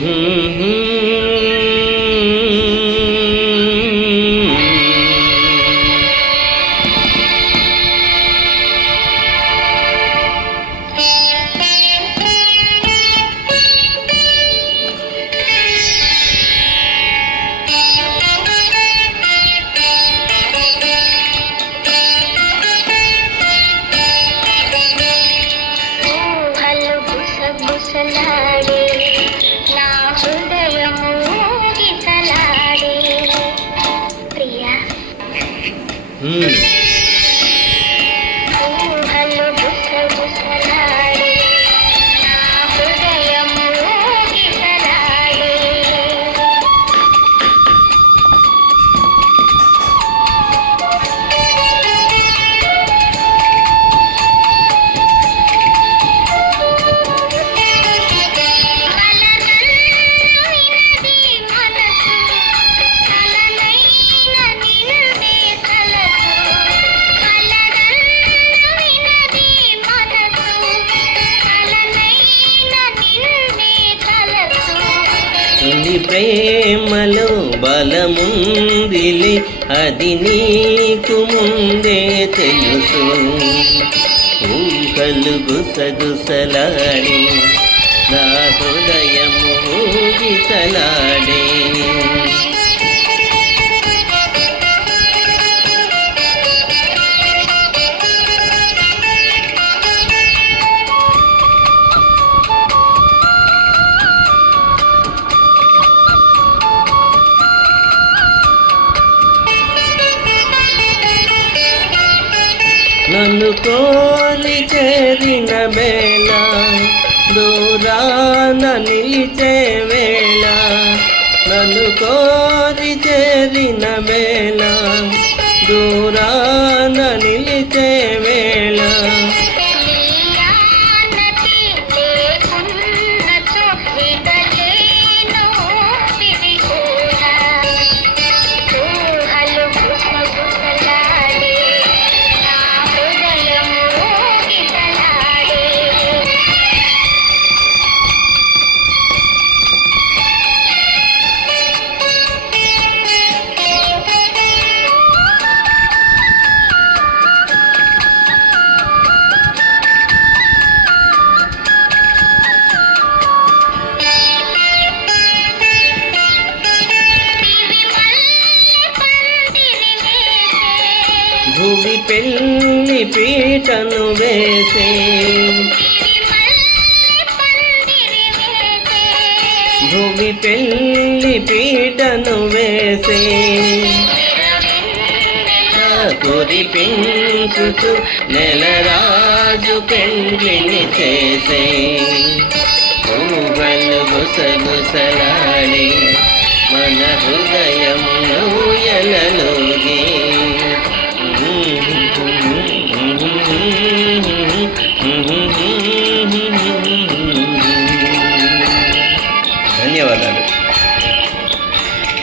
ఊహలు ప్రేమలో బలముందిలే అది నీకు ముందే తెలుసు. ఊహలు గుసగుసలాడి నా హృదయము ఊగిసలాడే. నన్ను కోరి చేరిన వేళ దూరాన నిలిచే వేళ నన్ను కోరి చేరిన వేళ దూరాన నిలిచే భువి పెళ్ళి పీటను వేసే. భువి పెళ్ళి పందిరి వేసే భూమి పెళ్ళి పీటను వేసే. కురిపించుతూ నెలరాజు పెండ్లిని చేసే. ఊహలు గుసగుసలాడి మన హృదయ